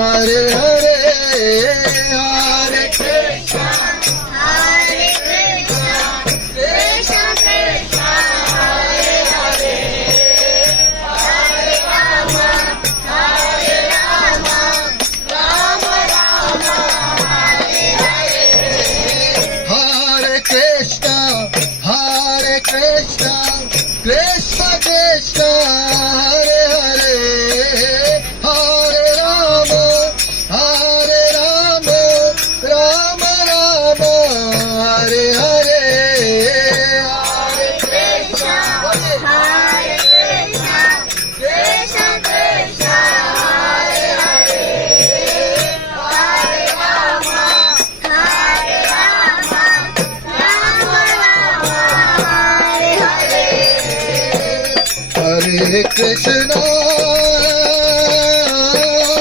Hare Hare Hare Krishna, Hare Krishna, Krishna Krishna, Hare Hare, Hare Rama, Hare Rama, Rama Rama, Hare Hare. Hare Krishna, Hare Krishna, Krishna Krishna, Hare Hare, Hare Rama, Hare Rama, Rama Rama, Hare Hare. Hare Krishna, Hare Krishna, Krishna Krishna, Hare Hare, Hare Rama, Hare Rama, Rama Rama, Hare Hare. Hare Krishna,